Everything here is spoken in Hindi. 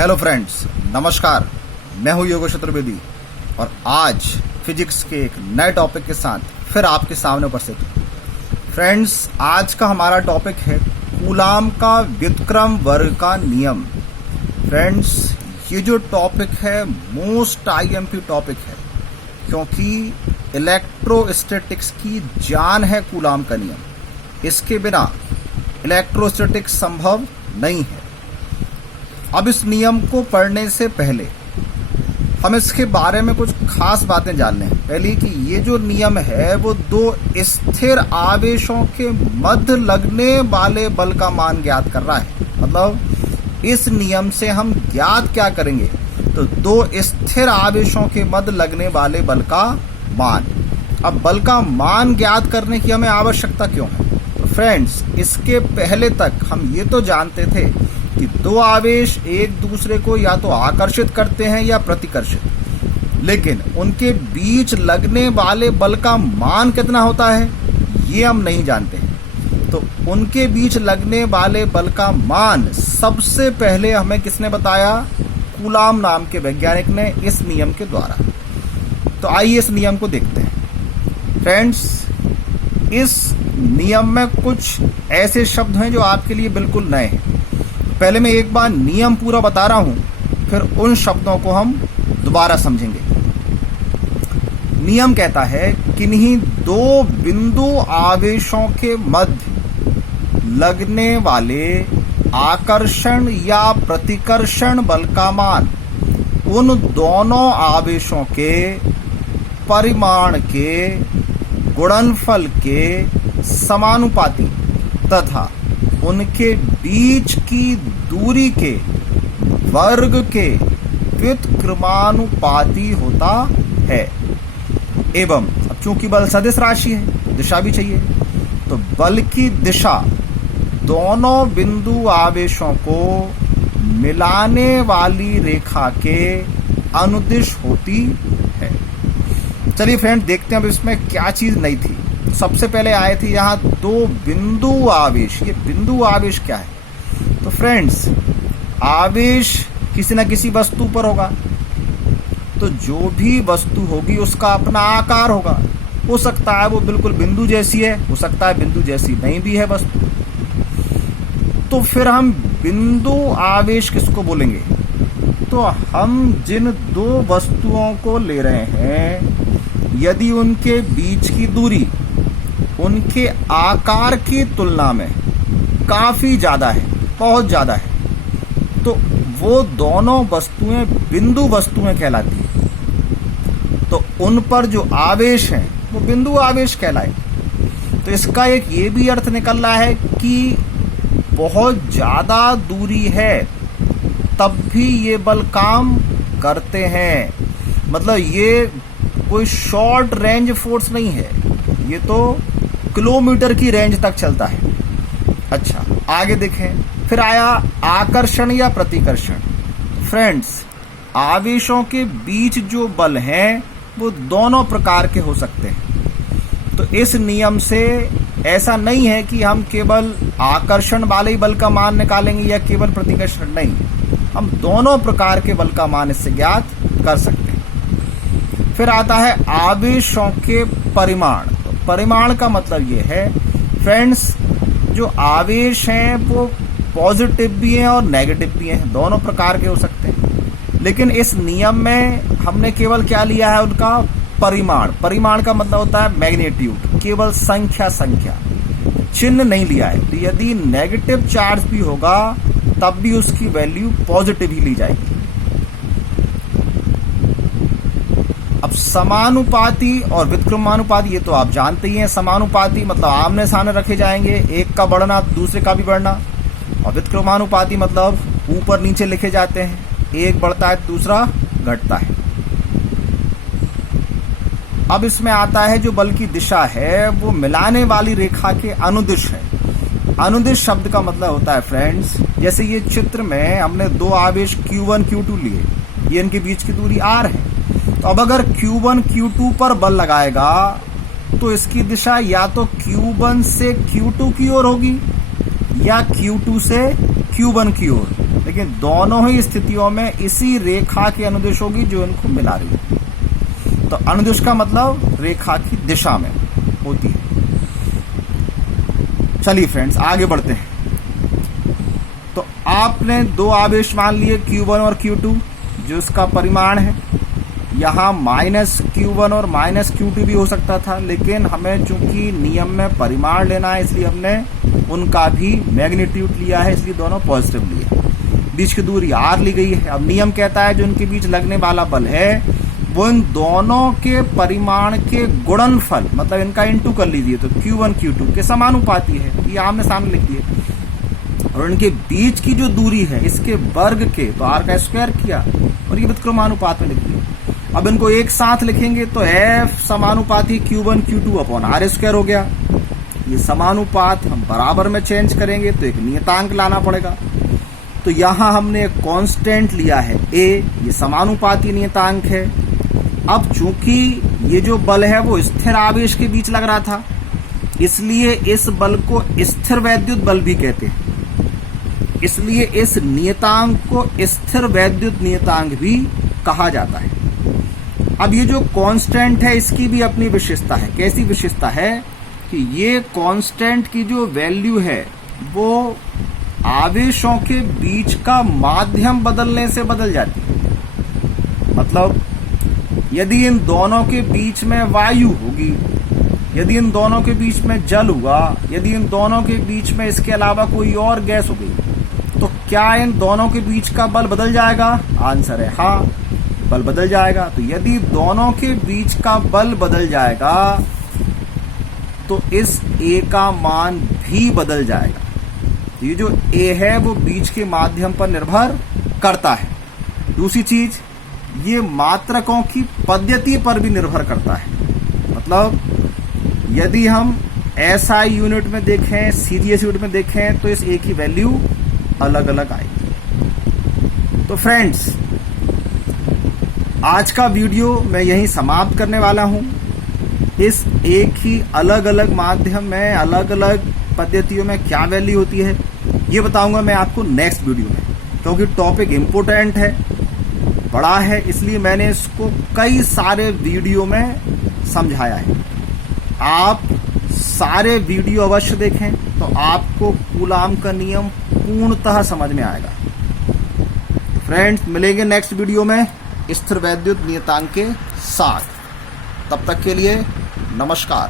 हेलो फ्रेंड्स, नमस्कार। मैं हूं योगेश चतुर्वेदी और आज फिजिक्स के एक नए टॉपिक के साथ फिर आपके सामने उपस्थित हूं। फ्रेंड्स, आज का हमारा टॉपिक है कूलाम का व्युत्क्रम वर्ग का नियम। फ्रेंड्स, ये जो टॉपिक है मोस्ट आईएमपी टॉपिक है, क्योंकि इलेक्ट्रोस्टैटिक्स की जान है कूलाम का नियम। इसके बिना इलेक्ट्रोस्टैटिक्स संभव नहीं है। अब इस नियम को पढ़ने से पहले हम इसके बारे में कुछ खास बातें जान लें। पहली कि ये जो नियम है वो दो स्थिर आवेशों के मध्य लगने वाले बल का मान ज्ञात कर रहा है। मतलब इस नियम से हम ज्ञात क्या करेंगे, तो दो स्थिर आवेशों के मध्य लगने वाले बल का मान। अब बल का मान ज्ञात करने की हमें आवश्यकता क्यों है? तो फ्रेंड्स, इसके पहले तक हम ये तो जानते थे कि दो आवेश एक दूसरे को या तो आकर्षित करते हैं या प्रतिकर्षित, लेकिन उनके बीच लगने वाले बल का मान कितना होता है ये हम नहीं जानते हैं। तो उनके बीच लगने वाले बल का मान सबसे पहले हमें किसने बताया? कूलाम नाम के वैज्ञानिक ने, इस नियम के द्वारा। तो आइए इस नियम को देखते हैं। फ्रेंड्स, इस नियम में कुछ ऐसे शब्द हैं जो आपके लिए बिल्कुल नए हैं। पहले मैं एक बार नियम पूरा बता रहा हूं, फिर उन शब्दों को हम दोबारा समझेंगे। नियम कहता है किन्हीं दो बिंदु आवेशों के मध्य लगने वाले आकर्षण या प्रतिकर्षण बल का मान उन दोनों आवेशों के परिमाण के गुणनफल के समानुपाती तथा उनके बीच की दूरी के वर्ग के व्युत्क्रमानुपाती होता है। एवं अब चूंकि बल सदिश राशि है, दिशा भी चाहिए, तो बल की दिशा दोनों बिंदु आवेशों को मिलाने वाली रेखा के अनुदिश होती है। चलिए फ्रेंड, देखते हैं अब इसमें क्या चीज नहीं थी। सबसे पहले आए थे यहाँ दो बिंदु आवेश। ये बिंदु आवेश क्या है? तो फ्रेंड्स, आवेश किसी न किसी वस्तु पर होगा, तो जो भी वस्तु होगी उसका अपना आकार होगा। हो सकता है वो बिल्कुल बिंदु जैसी है, हो सकता है बिंदु जैसी नहीं भी है वस्तु। तो फिर हम बिंदु आवेश किसको बोलेंगे? तो हम जिन दो वस्तुओं को ले रहे हैं, यदि उनके बीच की दूरी उनके आकार की तुलना में काफी ज्यादा है, बहुत ज्यादा है, तो वो दोनों वस्तुएं बिंदु वस्तुएं कहलाती हैं। तो उन पर जो आवेश हैं वो बिंदु आवेश कहलाए। तो इसका एक ये भी अर्थ निकल रहा है कि बहुत ज्यादा दूरी है तब भी ये बल काम करते हैं। मतलब ये कोई शॉर्ट रेंज फोर्स नहीं है, ये तो किलोमीटर की रेंज तक चलता है। अच्छा, आगे देखें। फिर आया आकर्षण या प्रतिकर्षण। फ्रेंड्स, आवेशों के बीच जो बल हैं वो दोनों प्रकार के हो सकते हैं। तो इस नियम से ऐसा नहीं है कि हम केवल आकर्षण वाले ही बल का मान निकालेंगे या केवल प्रतिकर्षण, नहीं, हम दोनों प्रकार के बल का मान इससे ज्ञात कर सकते हैं। फिर आता है आवेशों के परिमाण। परिमाण का मतलब ये है फ्रेंड्स, जो आवेश हैं वो पॉजिटिव भी हैं और नेगेटिव भी हैं, दोनों प्रकार के हो सकते हैं। लेकिन इस नियम में हमने केवल क्या लिया है? उनका परिमाण। परिमाण का मतलब होता है मैग्नीट्यूड, केवल संख्या, चिन्ह नहीं लिया है। तो यदि नेगेटिव चार्ज भी होगा तब भी उसकी वैल्यू पॉजिटिव ही ली जाएगी। अब समानुपाती और व्युत्क्रमानुपाती, ये तो आप जानते ही हैं। समानुपाती मतलब आमने सामने रखे जाएंगे, एक का बढ़ना दूसरे का भी बढ़ना। और व्युत्क्रमानुपाती मतलब ऊपर नीचे लिखे जाते हैं, एक बढ़ता है दूसरा घटता है। अब इसमें आता है जो बल की दिशा है वो मिलाने वाली रेखा के अनुदिश है। अनुदिश शब्द का मतलब होता है फ्रेंड्स, जैसे ये चित्र में हमने दो आवेश Q1 Q2 लिए, ये इनके बीच की दूरी R है। तो अब अगर Q1 Q2 पर बल लगाएगा तो इसकी दिशा या तो Q1 से Q2 की ओर होगी या Q2 से Q1 की ओर। लेकिन दोनों ही स्थितियों में इसी रेखा की अनुदिश होगी जो इनको मिला रही है। तो अनुदिश का मतलब रेखा की दिशा में होती है। चलिए फ्रेंड्स आगे बढ़ते हैं। तो आपने दो आवेश मान लिए Q1 और Q2 जो इसका परिमाण है। यहाँ -Q1 और -Q2 भी हो सकता था, लेकिन हमें चूंकि नियम में परिमाण लेना है इसलिए हमने उनका भी मैग्नीट्यूड लिया है, इसलिए दोनों पॉजिटिव लिए। बीच की दूरी r ली गई है। अब नियम कहता है जो इनके बीच लगने वाला बल है वो इन दोनों के परिमाण के गुणनफल मतलब इनका इंटू कर लीजिए तो Q1 Q2 के समानुपाती है। ये आमने सामने लिख दिए। और इनके बीच की जो दूरी है इसके वर्ग के तो r का स्क्वायर किया और ये व्युत्क्रमानुपात में लिख दिया। अब इनको एक साथ लिखेंगे तो F समानुपाती Q1 Q2 upon r square हो गया। ये समानुपात हम बराबर में चेंज करेंगे तो एक नियतांक लाना पड़ेगा। तो यहां हमने एक कांस्टेंट लिया है a, ये समानुपाती नियतांक है। अब चूंकि ये जो बल है वो स्थिर आवेश के बीच लग रहा था इसलिए इस बल को स्थिर वैद्युत बल भी कहते हैं, इसलिए इस नियतांक को स्थिर वैद्युत नियतांक भी कहा जाता है। अब ये जो कांस्टेंट है इसकी भी अपनी विशेषता है। कैसी विशेषता है कि ये कांस्टेंट की जो वैल्यू है वो आवेशों के बीच का माध्यम बदलने से बदल जाती है। मतलब यदि इन दोनों के बीच में वायु होगी, यदि इन दोनों के बीच में जल हुआ, यदि इन दोनों के बीच में इसके अलावा कोई और गैस हो गई तो क्या इन दोनों के बीच का बल बदल जाएगा? आंसर है हाँ, बल बदल जाएगा। तो यदि दोनों के बीच का बल बदल जाएगा तो इस A का मान भी बदल जाएगा। ये जो A है वो बीच के माध्यम पर निर्भर करता है। दूसरी चीज, ये मात्रकों की पद्धति पर भी निर्भर करता है। मतलब यदि हम SI यूनिट में देखें, CGS यूनिट में देखें तो इस A की वैल्यू अलग अलग आएगी। तो फ्रेंड्स आज का वीडियो मैं यहीं समाप्त करने वाला हूं। इस एक ही अलग अलग माध्यम में अलग अलग पद्धतियों में क्या वैल्यू होती है ये बताऊंगा मैं आपको नेक्स्ट वीडियो में, क्योंकि टॉपिक इम्पोर्टेंट है, बड़ा है, इसलिए मैंने इसको कई सारे वीडियो में समझाया है। आप सारे वीडियो अवश्य देखें तो आपको कूलाम का नियम पूर्णतः समझ में आएगा। फ्रेंड्स मिलेंगे नेक्स्ट वीडियो में स्थिर वैद्युत नियतांक के साथ। तब तक के लिए नमस्कार।